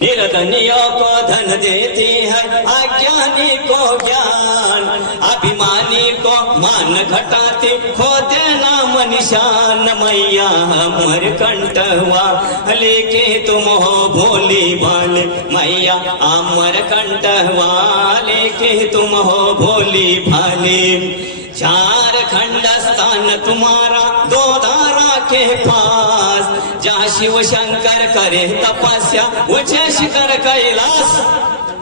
निरतनिय को धन देती है अज्ञानी को ज्ञान, अभिमानी को मान घटाती खो देना निशान मैया हमर कंठवा लेके तुम हो भोली भाले मैया अमर कंठवा लेके तुम हो भोली भाले। चार खंड स्थान तुम्हारा, दो धारा के पास। जहाँ शिव शंकर करे तपस्या ऊँचे शिखर कैलाश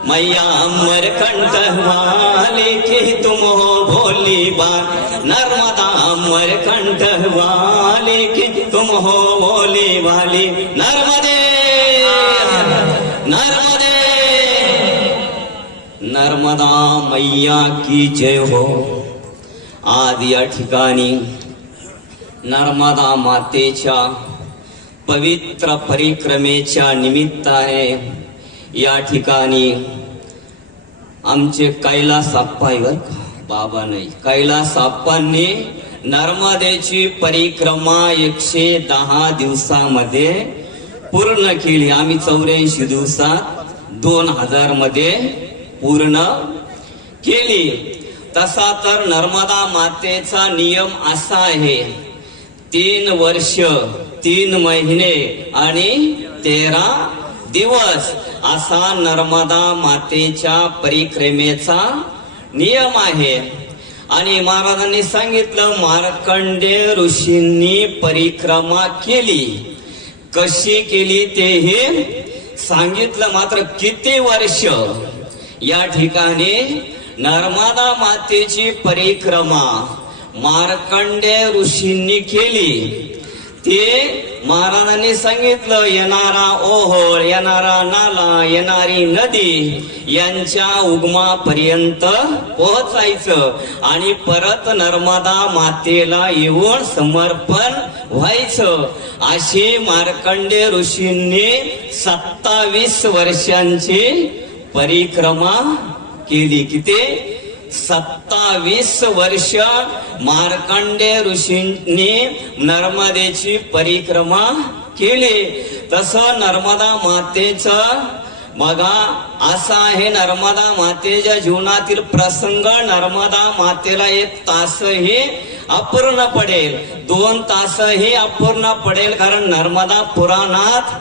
मैया अमर कंठ वाले के तुम हो भोली बार नर्मदा अमर कंठ वाले के तुम हो भोली वाली नर्मदे नर्मदे, नर्मदा मैया की जय हो। आज या ठिकाणी नर्मदा मातेच्या पवित्र परिक्रमेच्या निमित्ताने या ठिकाणी आमचे कैलास आप्पा बाबा नाही. कैलास आप्पांनी नर्मदेची परिक्रमा एकशे दहा दिवसामध्ये पूर्ण केली. आम्ही चौऱ्याऐंशी दिवसात दोन हजारमध्ये पूर्ण केली. तसा तर नर्मदा मातेचा नियम असा आहे. तीन वर्ष तीन महिने आणि तेरा दिवस असा नर्मदा मातेच्या परिक्रमेचा नियम आहे. आणि महाराजांनी सांगितलं मार्कंडे ऋषींनी परिक्रमा केली. कशी केली ते हे सांगितलं मात्र किती वर्ष? या ठिकाणी नर्मदा मातेची परिक्रमा मार्कंडे ऋषींनी केली. ते महाराजांनी सांगितलं येणारा ओहोळ येणारा नाला येणारी नदी यांच्या उगमापर्यंत पोहोचायचं आणि परत नर्मदा मातेला येऊन समर्पण व्हायचं. अशी मार्कंडे ऋषींनी सत्तावीस वर्षांची परिक्रमा केली. किती? सत्तावीस वर्ष मार्कंडे ऋषींनी नर्मदेची परिक्रमा केली. तसं नर्मदा मातेचं बघा असा आहे नर्मदा मातेच्या जीवनातील प्रसंग. नर्मदा मातेला एक तासही अपूर्ण पडेल. दोन तासही अपूर्ण पडेल कारण नर्मदा पुराणात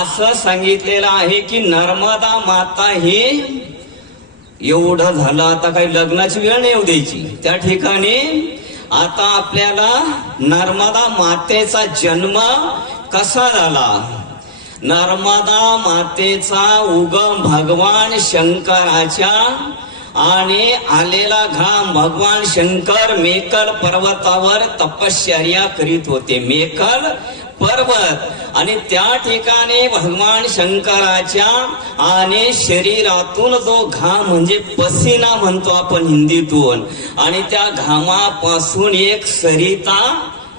असं सांगितलेलं आहे की नर्मदा माता ही एवढं झालं आता काही लग्नाची वेळ नाही येऊ द्यायची. त्या ठिकाणी आता आपल्याला नर्मदा मातेचा जन्म कसा झाला? नर्मदा मातेचा उगम भगवान शंकराच्या आणि आलेला घाम भगवान शंकर मेकल पर्वतावर तपश्चर्या करीत होते. मेकल पर्वत. आणि त्या ठिकाणी भगवान शंकराच्या आणि शरीरातून जो घाम म्हणजे पसीना म्हणतो आपण हिंदीतून आणि त्या घामापासून एक सरिता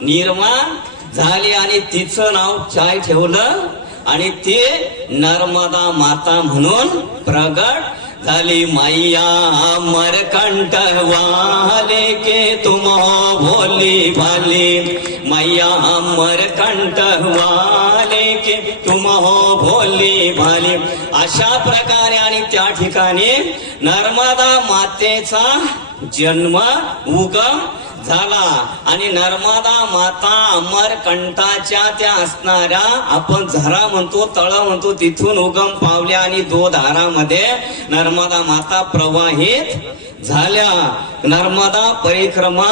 निर्माण झाली आणि तिचं नाव चाय ठेवलं आणि ते नर्मदा माता म्हणून प्रगट झाली. मैया मरकंठ वाले के तुम हो भोली भाली. मैया मरकंठ वाले के तुम हो भोली भाले. अशा प्रकारे आणि त्या ठिकाणी नर्मदा मातेचा जन्म उगम झाला. आणि नर्मदा माता अमरकंठाच्या त्या असणाऱ्या आपण झरा म्हणतो तळ म्हणतो तिथून उगम पावल्या आणि दो धारामध्ये नर्मदा माता प्रवाहित झाल्या. नर्मदा परिक्रमा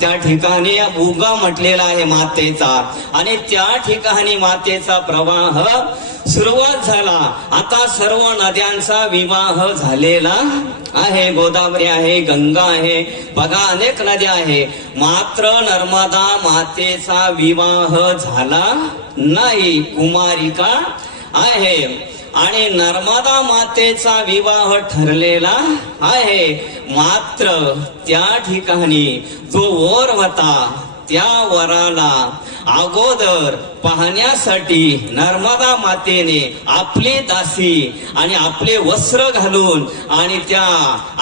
त्या ठिकाणी उगम म्हटलेला आहे मातेचा. आणि त्या ठिकाणी मातेचा प्रवाह सुरुवात झाला. आता सर्व नद्यांचा विवाह झालेला आहे गोदावरी आहे गंगा आहे बघा अनेक नद्या आहे. मात्र नर्मदा मातेचा विवाह झाला नाही कुमारिका आहे. आणि नर्मदा मातेचा विवाह ठरलेला आहे. मात्र त्या ठिकाणी जो ओर होता त्या वराला अगोदर पाहण्यासाठी नर्मदा मातेने आपली दासी आणि आपले वस्त्र घालून आणि त्या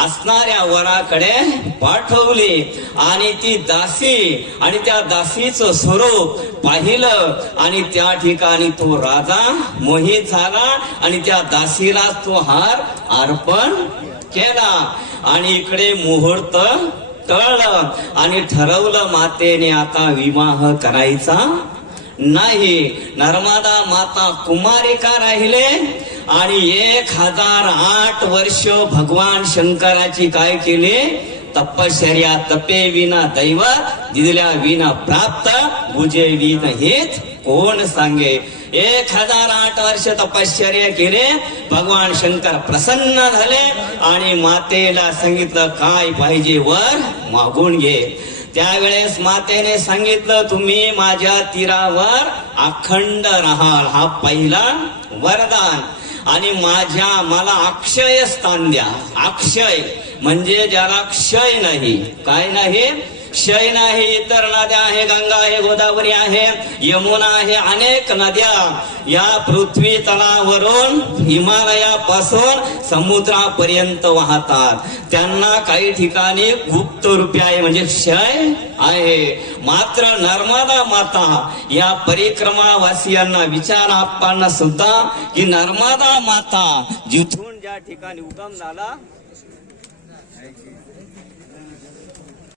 असणाऱ्या वराकडे पाठवले. आणि ती दासी आणि त्या दासीचं स्वरूप पाहिलं आणि त्या ठिकाणी तो राजा मोहित झाला आणि त्या दासीला तो हार अर्पण केला. आणि इकडे मुहूर्त कळलं आणि ठरवलं मातेने आता विवाह करायचा नाही. नर्मदा माता कुमारिका राहिले आणि एक हजार आठ वर्ष भगवान शंकराची काय केले? तपश्चर्या तपे विना दैवत दिल्या विना प्राप्त बुजे विन हेच कोण सांगे एक हजार आठ वर्ष तपश्चर्या केले भगवान शंकर प्रसन्न झाले आणि मातेला सांगितलं काय पाहिजे वर मागून घे त्यावेळेस मातेने सांगितलं तुम्ही माझ्या तीरावर अखंड राहाल हा पहिला वरदान आणि माझ्या मला अक्षय स्थान द्या अक्षय म्हणजे ज्याला क्षय नाही काय नाही शैन आहे इतर नद्या आहे गंगा आहे गोदावरी आहे यमुना आहे अनेक नद्या या पृथ्वी तलावरून हिमालयापासून समुद्रापर्यंत वाहतात. त्यांना काही ठिकाणी गुप्त रूपे आहे म्हणजे क्षय आहे. मात्र नर्मदा माता या परिक्रमावासियांना विचार आपांना सुद्धा की नर्मदा माता जिथून ज्या ठिकाणी उगम झाला